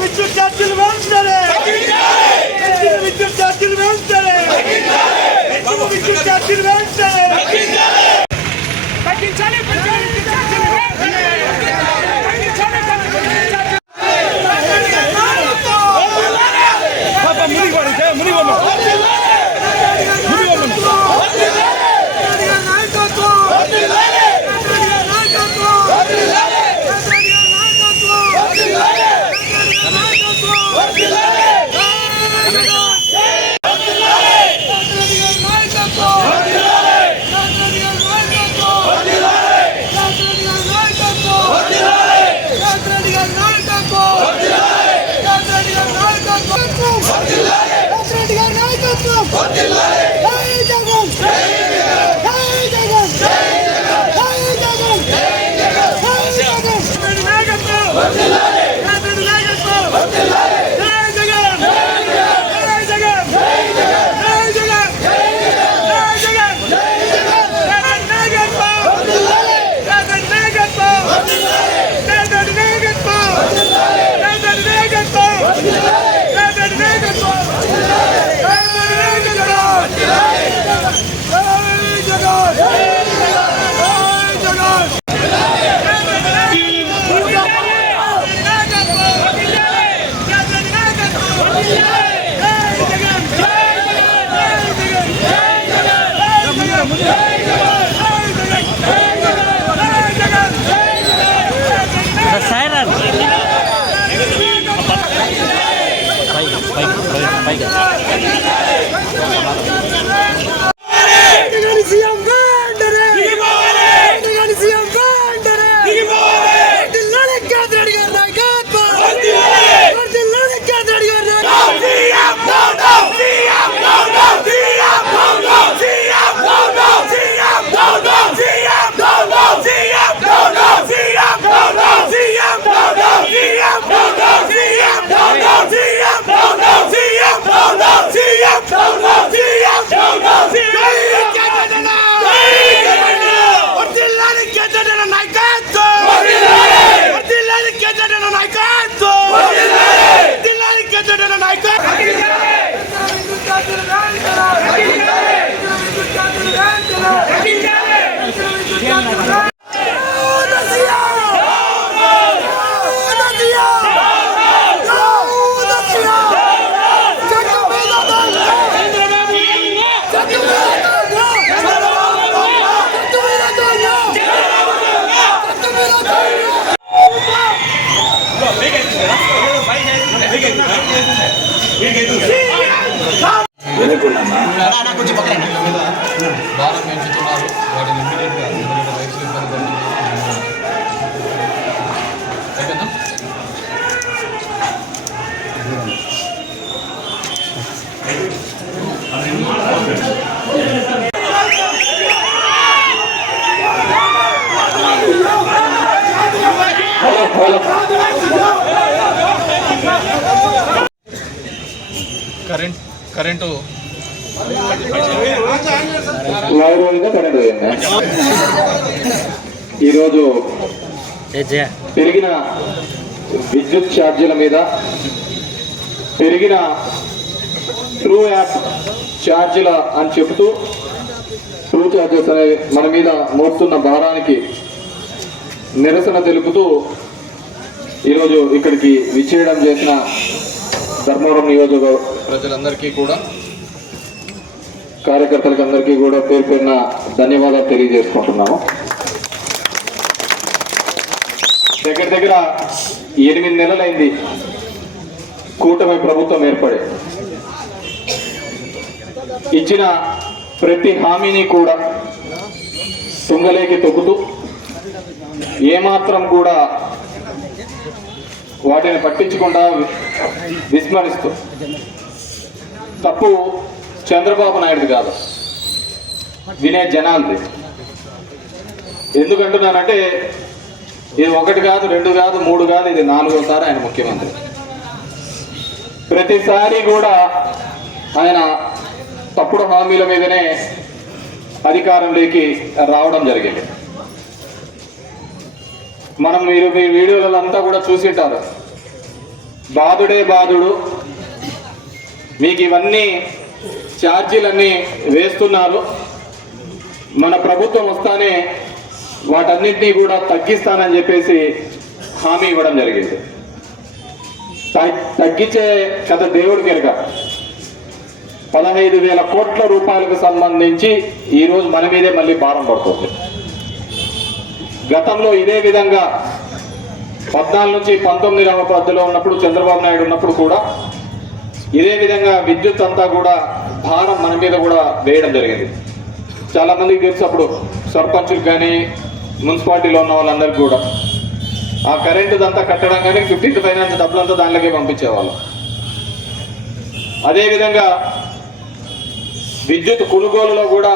విద్యుత్ ఛార్జీలు వేయించాలి. విద్యుత్ ఛార్జీలు వేయించాలి. విద్యుత్ ఛార్జీలు వేయించాలి. తగ్గించాలి. కొంచెం పక్కన భారం పెంచుతున్నారు. వాటిని ఇమ్మీడియట్గా రైతులు ఇబ్బంది కరెంటు ఈరోజు పెరిగిన విద్యుత్ ఛార్జీల మీద, పెరిగిన ట్రూ యాప్ ఛార్జీల అని చెబుతూ ట్రూ ఛార్జెస్ అనేవి మన మీద మోస్తున్న భారానికి నిరసన తెలుపుతూ ఈరోజు ఇక్కడికి విచ్చేయడం చేసిన ధర్మవరం నియోజకవర్గ ప్రజలందరికీ కూడా, కార్యకర్తలకు అందరికీ కూడా పేరు పేరున ధన్యవాదాలు తెలియజేసుకుంటున్నాము. దగ్గర దగ్గర 8 నెలలైంది కూటమి ప్రభుత్వం ఏర్పడి. ఇచ్చిన ప్రతి హామీని కూడా తుంగలేకి తొక్కుతూ, ఏమాత్రం కూడా వాటిని పట్టించకుండా విస్మరిస్తూ, తప్పు చంద్రబాబు నాయుడు కాదు, వినే జనాలది. ఎందుకంటున్నానంటే ఇది 1 కాదు, 2 కాదు, 3 కాదు, ఇది 4వ సారి ఆయన ముఖ్యమంత్రి. ప్రతిసారి కూడా ఆయన తప్పుడు హామీల మీదనే అధికారంలోకి రావడం జరిగింది. మనం మీరు మీ వీడియోలలో అంతా కూడా చూసింటారు. బాధుడే బాధుడు, మీకు ఇవన్నీ ఛార్జీలన్నీ వేస్తున్నారు, మన ప్రభుత్వం వస్తానే వాటన్నింటినీ కూడా తగ్గిస్తానని చెప్పేసి హామీ ఇవ్వడం జరిగింది. తగ్గించే కథ దేవుడికి ఎరుక. 15,000 కోట్ల రూపాయలకు సంబంధించి ఈరోజు మన మీదే మళ్ళీ భారం పడుతుంది. గతంలో ఇదే విధంగా 14 నుంచి 19 పద్ధతిలో ఉన్నప్పుడు చంద్రబాబు నాయుడు ఉన్నప్పుడు కూడా ఇదే విధంగా విద్యుత్ అంతా కూడా భారం మన మీద కూడా వేయడం జరిగింది. చాలా మందికి తెలుసు, అప్పుడు సర్పంచులు కానీ మున్సిపాలిటీలో ఉన్న వాళ్ళందరికీ కూడా ఆ కరెంటు అంతా కట్టడం కానీ 15th ఫైనాన్స్ డబ్బులంతా దానిలోకే పంపించేవాళ్ళం. అదేవిధంగా విద్యుత్ కొనుగోలులో కూడా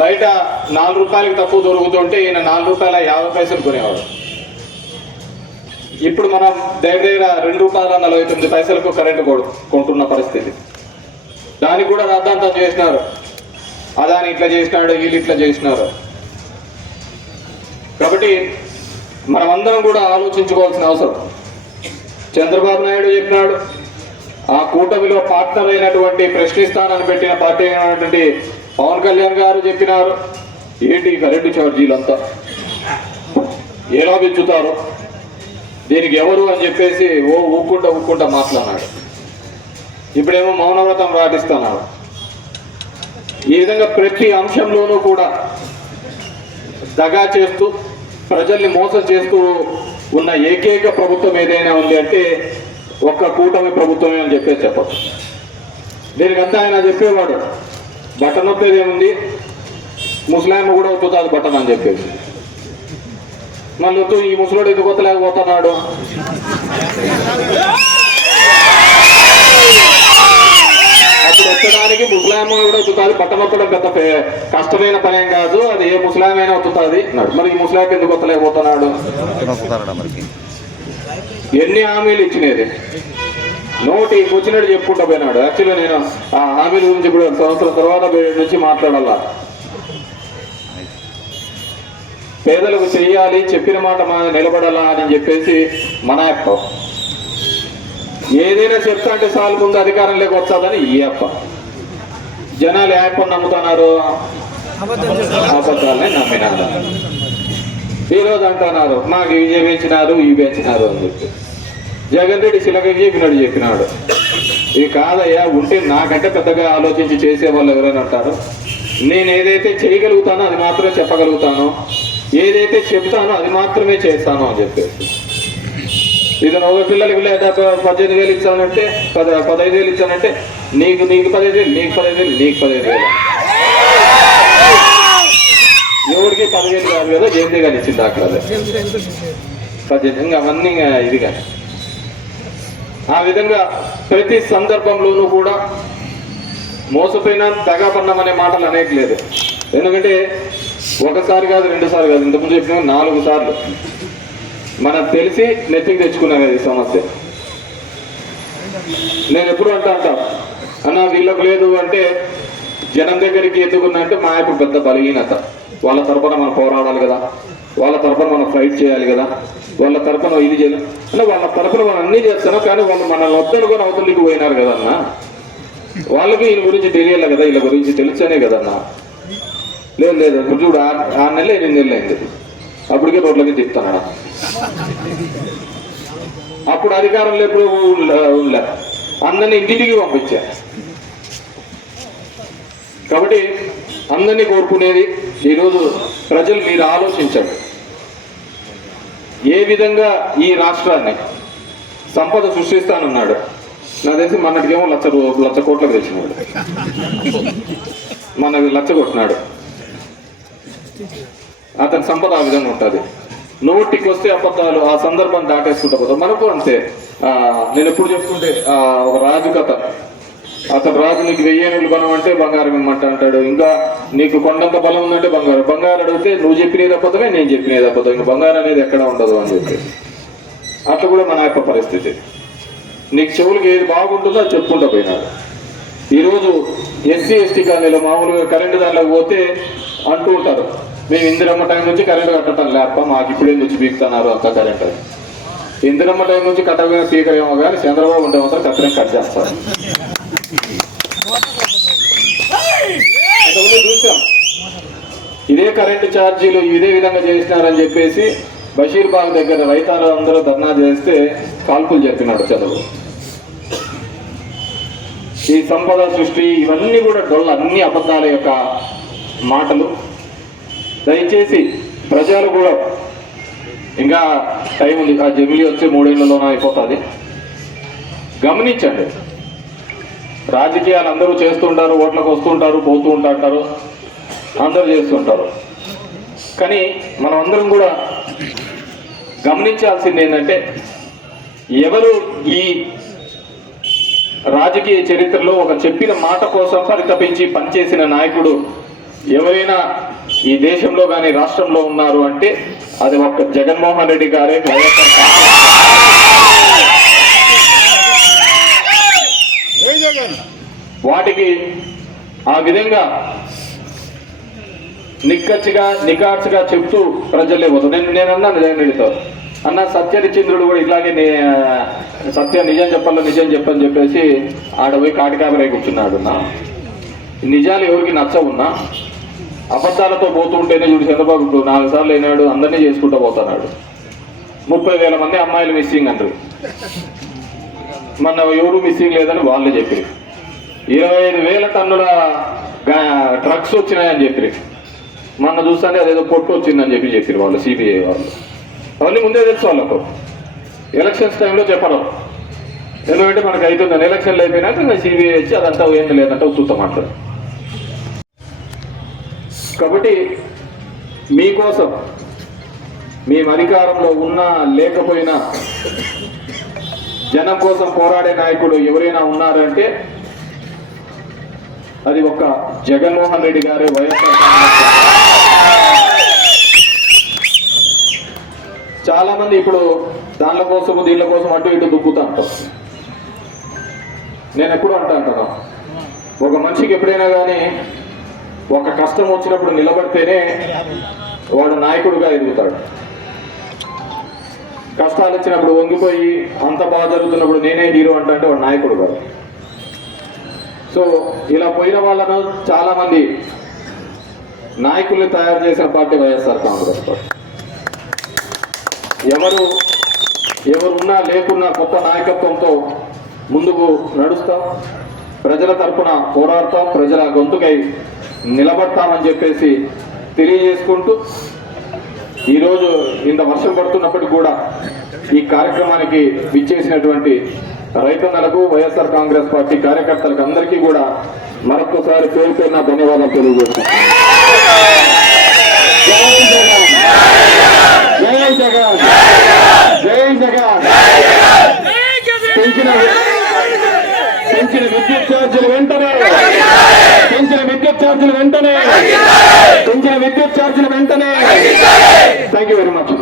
బయట 4 రూపాయలకు తక్కువ దొరుకుతుంటే ఈయన 4 రూపాయల 50 పైసలు కొనేవాడు. ఇప్పుడు మనం దగ్గర 2 రూపాయల 49 పైసలకు కరెంటు కొంటున్న పరిస్థితి. దానికి కూడా రాద్ధాంతం చేసినారు. అదాని ఇట్లా చేసినాడు, వీళ్ళు ఇట్లా చేసినారు. కాబట్టి మనమందరం కూడా ఆలోచించుకోవాల్సిన అవసరం. చంద్రబాబు నాయుడు చెప్పినాడు, ఆ కూటమిలో పార్ట్నర్ అయినటువంటి ప్రశ్నిస్తానని పెట్టిన పార్టీ అయినటువంటి పవన్ కళ్యాణ్ గారు చెప్పినారు, ఏంటి కరెంటు ఛార్జీలంతా ఎలా పెంచుతారు, దీనికి ఎవరు అని చెప్పేసి ఊక్కుంటా మాట్లాడినాడు. ఇప్పుడేమో మౌనవ్రతం పాటిస్తున్నాడు. ఈ విధంగా ప్రతి అంశంలోనూ కూడా దగా చేస్తూ ప్రజల్ని మోసం చేస్తూ ఉన్న ఏకైక ప్రభుత్వం ఏదైనా ఉంది అంటే ఒక్క కూటమి ప్రభుత్వమే అని చెప్పేసి చెప్పచ్చు. దీనికంతా ఆయన చెప్పేవాడు, బటన్ నొప్పేది ఏముంది, ముస్లాం కూడా ఒత్తుతుంది బటన్ అని చెప్పేసి. మళ్ళీ వద్దు, ఈ ముసలోడు ఎందుకు ఒత్తలేకపోతున్నాడు, అప్పుడు వచ్చడానికి ముస్లాం కూడా ఒత్తుతుంది, బటన్ ఒత్తడం పెద్ద కష్టమైన పనేం కాదు, అది ఏ ముస్లాం అయినా ఒత్తుతుంది అన్నాడు. మరి ఈ ముస్లాంకి ఎందుకు ఒత్తలేకపోతున్నాడు? ఎన్ని హామీలు ఇచ్చినది, నోటి వచ్చినట్టు చెప్పుకుంటూ పోయినాడు. యాక్చువల్గా నేను ఆ హామీల గురించి ఇప్పుడు సంవత్సరం తర్వాత నుంచి మాట్లాడాల. పేదలకు చెయ్యాలి, చెప్పిన మాట నిలబడాలా అని చెప్పేసి మన అప్ప. ఏదైనా చెప్తా అంటే సాల్ ముందు అధికారం లేకొచ్చాదని ఈ అప్ప. జనాలు యాప్ నమ్ముతున్నారు, అబద్ధాలనే నమ్మినారు. ఈరోజు అంటున్నారు మాకు ఇవి పెంచినారు, ఇవి పెంచినారు అని చెప్పి. జగన్ రెడ్డి శిలకకి చెప్పినాడు. ఇవి కాదయ్యా, ఉంటే నాకంటే పెద్దగా ఆలోచించి చేసే వాళ్ళు ఎవరైనా అంటారు. నేను ఏదైతే చేయగలుగుతానో అది మాత్రమే చెప్పగలుగుతాను, ఏదైతే చెప్తానో అది మాత్రమే చేస్తాను అని చెప్పేసి. ఇది ఒక పిల్లలకి లేదా 18,000 ఇచ్చానంటే 15,000 ఇచ్చానంటే నీకు 15,000, నీకు 15,000, నీకు 15,000. ఎవరికి 15,000 కాదు కదా, జయంతి గారు ఇచ్చింది దాఖలా 18. ఇంకా అవన్నీ ఇది కానీ ఆ విధంగా ప్రతి సందర్భంలోనూ కూడా మోసపోయినా దగా పన్నామనే మాటలు అనేక లేదు. ఎందుకంటే ఒకసారి కాదు, 2 సార్లు కాదు, ఇంతకుముందు చెప్పిన 4 సార్లు మనకు తెలిసి నెత్తికి తెచ్చుకున్నాం ఈ సమస్య. నేను ఎప్పుడు అంటా అన్న వీళ్ళకు లేదు అంటే జనం దగ్గరికి ఎత్తుకున్నా అంటే మా ఇప్పుడు పెద్ద బలహీనత. వాళ్ళ తరపున మనం పోరాడాలి కదా, వాళ్ళ తరపున మనం ఫైట్ చేయాలి కదా, వాళ్ళ తరపున ఇది చేయాలి అంటే వాళ్ళ తరపున మనం అన్నీ చేస్తాను. కానీ వాళ్ళు మనల్ని వద్దనుకొని అవతలికి పోయినారు కదన్నా, వాళ్ళకి వీళ్ళ గురించి తెలియాలి కదా, వీళ్ళ గురించి తెలుసనే కదన్నా. లేదు ఇప్పుడు చూడు 6 నెలలు 8 నెలలు అయింది, అప్పటికే రోడ్లకి తిప్పుతున్నాడు. అప్పుడు అధికారంలో ఎప్పుడు ఉండలే, అందరినీ ఇంటికి పంపించా. కాబట్టి అందరినీ కోరుకునేది ఈరోజు ప్రజలు మీరు ఆలోచించండి, ఏ విధంగా ఈ రాష్ట్రాన్ని సంపద సృష్టిస్తానన్నాడు. నాకు తెలిసి మనకేమో 1,00,00,000 కోట్లకు తెచ్చినాడు, మనకు 1,00,000 కొట్టినాడు. అతని సంపద ఆ విధంగా ఉంటుంది. నోటికి వస్తే అబద్ధాలు ఆ సందర్భం దాటేసుకుంటా పోతాం. మనకు అంతే. నేను ఎప్పుడు చెప్తుంటే ఒక రాజు కథ, అతను రాజు నీకు 1000 ఏనుగులు కొనమంటే బంగారం ఇమ్మంట అంటాడు. ఇంకా నీకు కొండంత బలం ఉందంటే బంగారం అడిగితే నువ్వు చెప్పినది అబద్ధమే, నేను చెప్పినది అబద్ధం, ఇంకా బంగారం అనేది ఎక్కడ ఉండదు అని చెప్పి. అట్లా కూడా మన యొక్క పరిస్థితి. నీకు చెవులకి ఏది బాగుంటుందో అది చెప్పుకుంటూ పోయినాడు. ఈరోజు ఎస్సీ ఎస్టీ కాలనీలో మామూలుగా కరెంటు దానిలోకి పోతే అంటూ ఉంటారు, మేము ఇందిరమ్మ టైం నుంచి కరెంటు కట్టడం లేక మాకు ఇప్పుడేం వచ్చి పీకుతున్నారు అంత కరెంట్ అని. ఇందిరమ్మ టైం నుంచి కట్టకపోయిన స్పీకర్ ఏమో కానీ చంద్రబాబు ఉంటే మాత్రం ఖచ్చితంగా కట్ చేస్తారు. చూసాం ఇదే కరెంటు ఛార్జీలు ఇదే విధంగా చేసినారని చెప్పేసి బషీర్బాగ్ దగ్గర రైతాలు అందరూ ధర్నా చేస్తే కాల్పులు చెప్పినాడు చదువు. ఈ సంపద సృష్టి ఇవన్నీ కూడా డొల్ల, అన్ని అబద్ధాల యొక్క మాటలు. దయచేసి ప్రజలు కూడా ఇంకా టైం ఉంది, ఆ జమిలీ వచ్చి 3 ఏళ్లలోనే అయిపోతుంది. గమనించండి, రాజకీయాలు అందరూ చేస్తుంటారు, ఓట్లకు వస్తుంటారు, పోతూ ఉంటారు, అందరూ చేస్తుంటారు. కానీ మనం అందరం కూడా గమనించాల్సింది ఏంటంటే, ఎవరు ఈ రాజకీయ చరిత్రలో ఒక చెప్పిన మాట కోసం పరితపించి పనిచేసిన నాయకుడు ఎవరైనా ఈ దేశంలో కానీ రాష్ట్రంలో ఉన్నారు అంటే అది ఒక్క జగన్మోహన్ రెడ్డి గారే. వాటికి ఆ విధంగా నికార్చుగా చెప్తూ ప్రజలే పోతారు. నేనన్నా జగన్ రెడ్డితో అన్న సత్యరిచంద్రుడు కూడా ఇట్లాగే సత్య నిజం చెప్పని చెప్పేసి ఆడ పోయి కాటికాబరై కూర్చున్నాడు. నిజాలు ఎవరికి నచ్చవున్నా అబద్ధాలతో పోతుంటేనే చూడు చంద్రబాబు 4 సార్లు అయినాడు, అందరినీ చేసుకుంటూ పోతున్నాడు. 30,000 మంది అమ్మాయిలు మిస్సింగ్ అంటారు, మన ఎవరు మిస్సింగ్ లేదని వాళ్ళే చెప్పారు. 25,000 టన్నుల డ్రగ్స్ వచ్చినాయని చెప్పారు. మొన్న చూస్తానే అదేదో పొట్టు వచ్చిందని చెప్పారు వాళ్ళు, సిబిఐ వాళ్ళు. అవన్నీ ముందే తెలుసు వాళ్ళకు, ఎలక్షన్స్ టైంలో చెప్పరు. ఎందుకంటే మనకు అవుతుందని ఎలక్షన్లు అయిపోయినాక సిబిఐ వచ్చి అదంతా ఏంది లేదంటే ఉత్తుతా మాట్లాడు. కాబట్టి మీకోసం మేము అధికారంలో ఉన్నా లేకపోయినా జనం కోసం పోరాడే నాయకుడు ఎవరైనా ఉన్నారంటే అది ఒక్క జగన్మోహన్ రెడ్డి గారే. వైఎస్ఆర్ చాలా మంది ఇప్పుడు దానిల కోసం దీనిల కోసం అటు ఇటు దుక్కుతా అంటారు. నేను ఎప్పుడు అంటాను, ఒక మనిషికి ఎప్పుడైనా కానీ ఒక కష్టం వచ్చినప్పుడు నిలబడితేనే వాడు నాయకుడిగా ఎదుగుతాడు. కష్టాలు వచ్చినప్పుడు వంగిపోయి అంత బాగా జరుగుతున్నప్పుడు నేనే హీరో అంటే వాడు నాయకుడు కాదు. సో ఇలా పోయిన వాళ్ళను చాలా మంది నాయకుల్ని తయారు చేసిన పార్టీ వైఎస్ఆర్ కాంగ్రెస్ పార్టీ. ఎవరున్నా లేకున్నా కొత్త నాయకత్వంతో ముందుకు నడుస్తాం, ప్రజల తరపున పోరాడతాం, ప్రజల గొంతుకై నిలబడతామని చెప్పేసి తెలియజేసుకుంటూ, ఈరోజు ఇంత వర్షం పడుతున్నప్పటికీ కూడా ఈ కార్యక్రమానికి విచ్చేసినటువంటి రైతన్నలకు, వైఎస్ఆర్ కాంగ్రెస్ పార్టీ కార్యకర్తలకు అందరికీ కూడా మరొకసారి పేరు పేరున ధన్యవాదాలు తెలియజేస్తాం. జై జగన్, జై జగన్. పెంచిన విద్యుత్ ఛార్జీలు వెంటనే, పెంచిన విద్యుత్ ఛార్జీలు వెంటనే, పెంచిన విద్యుత్ ఛార్జీలు వెంటనే. Thank you very much.